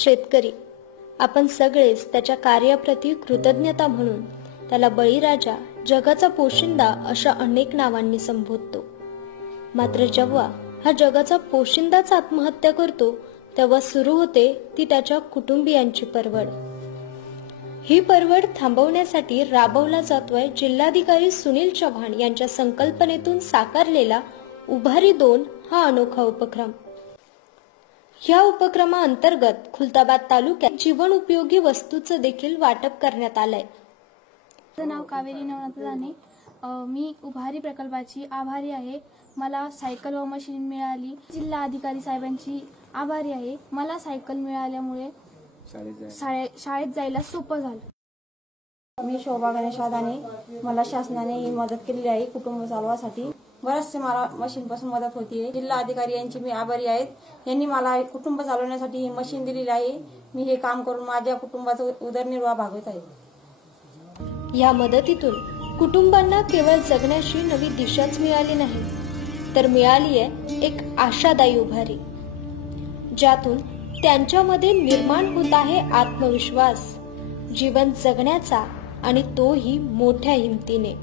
शेतकरी आपण सगळेच त्याच्या कार्याप्रती कृतज्ञता म्हणून त्याला बळीराजा, जगाचा पोशिंदा अशा अनेक नावांनी संबोधतो। मात्र जेव्हा हा जगाचा पोशिंदाच आत्महत्या करतो तेव्हा सुरू होते ती त्याच्या कुटुंबियांची परवड। ही परवड थांबवण्यासाठी राबवला जातोय जिल्हाधिकारी सुनील चव्हाण यांच्या संकल्पनेतून साकारलेला उभारी 2 हा अनोखा उपक्रम। या उपक्रमाअंतर्गत खुलताबाद तालुक्यात जीवन उपयोगी वस्तूचं देखील वाटप करण्यात आलंय। माझं नाव कावेरी नवनाथ जाने। मी उभारी प्रकल्पाची आभारी आहे। मला सायकल व मशीन मिळाली। जिल्हा अधिकारी साहेबांची आभारी आहे। मला सायकल मिळाल्यामुळे शाळेत जायला सोपं झालं। मी शोभा गणेश दाने। मला शासनाने ही मदत केलेली आहे कुटुंब चालवासाठी। बरेचसे मला मशीन पासून मदत होती। जिल्हा अधिकारी यांची मी आभारी आहे। यांनी मला कुटुंब चालवण्यासाठी ही मशीन दिलेली आहे। मी हे काम करून माझ्या कुटुंबाचा उदरनिर्वाह भागवत आहे। या मदतीतून कुटुंबांना केवळ जगण्याची नवी दिशाच मिळाली नाही, तर मिळाली आहे एक आशादायी उभारी, ज्यातून त्यांच्यामध्ये निर्माण होत आहे आत्मविश्वास, जीवन जगण्याचा, आणि तोही मोठ्या हिमतीने।